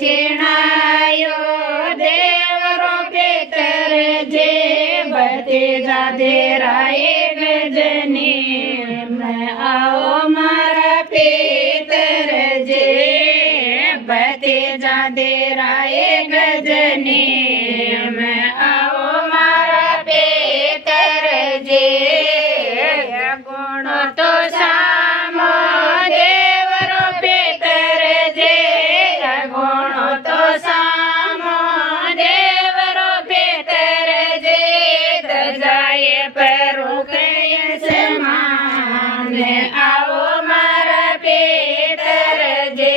चीणायो देवरो पितर जे भतीजा देराए गजनी में आओ मारा पितर जे भतीजा देराए गजनी में आओ मारा पितर जे गुण तो सामो देवरो पितर जे गुण तो सामो देवरो पितर जे दजाए परो कय समान आओ मारा पितर जे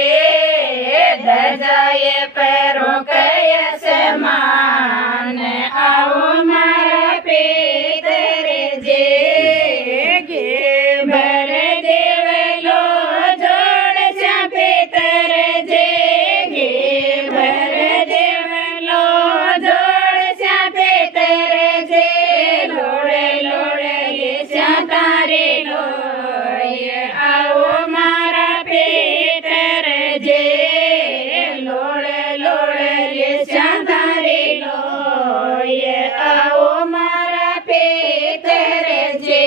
दजाए परो कय समान आओ मारा पितर जे भर देवलो जोड़ सा पितर जे भर देवलो जोड़ सा पितर जे लोड़े लोड़े सा तारे लोय आओ मारा पितर जे लोड़े लोड़े सा तारे लोय आओ मारा पितर जे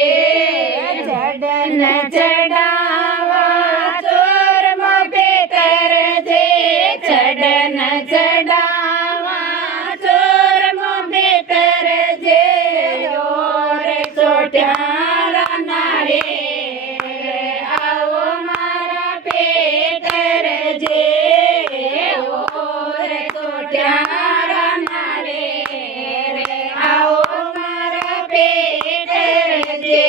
चढ़न चढ़ावा चोर मो पितर जे चढ़न चढ़ावा चोर मो पितर जे और चोट्यारा नारे आओ मारा पितर जे और चोट्यारा नारे आओ मारा पितर जे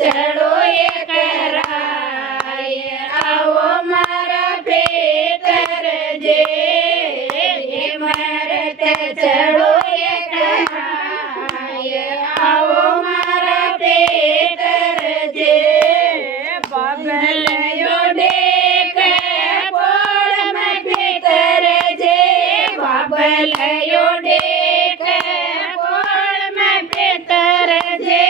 चढ़ो ये कराय आओ मारा पितर जे मरत चढ़ो ये कराय आओ मारा पितर जे बबलयो देख पोल में पितर जे बबलयो देख पोल में पितर जे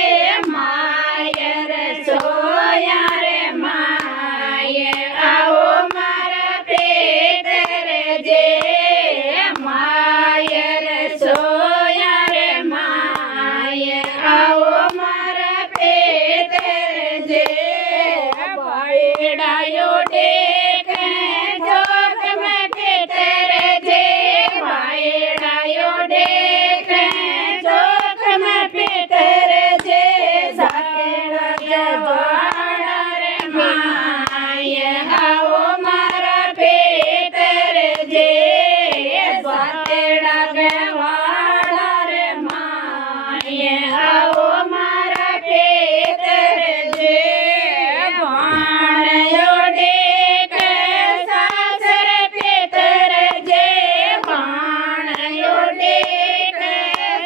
मायर सोया रे माय आओ मारा पितर जे मायर सोया रे माय आओ मारा पितर जे बायडायो देख झोक में पितर जे बायडायो देख झोक में पितर जे सातेड़ा जवाड़ा रे माय आओ मारा पितर जे सातेड़ा गवाड़ा रे माय आओ मारा पितर जे भाणयो देख सासर पितर जे भाणयो देख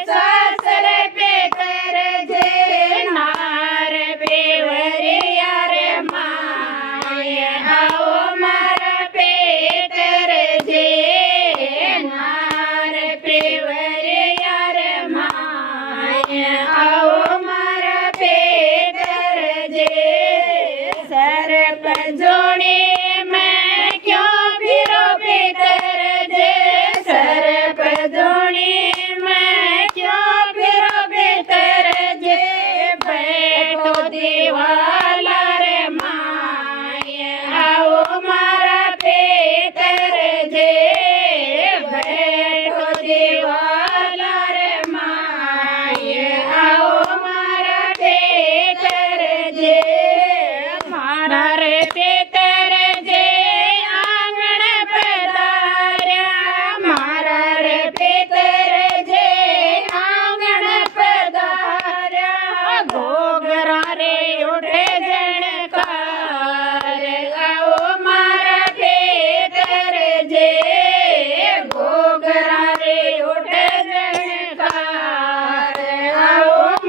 सासर पितर जे नार बेवरिया रे माय आओ मारा पितर जे नार बेवरिया रे माय आओ मारा पितर जे सरप जोड़ी में क्यों फिरो पितर जे सरप जोड़ी में क्यों फिरो पितर जे बैठो दीवार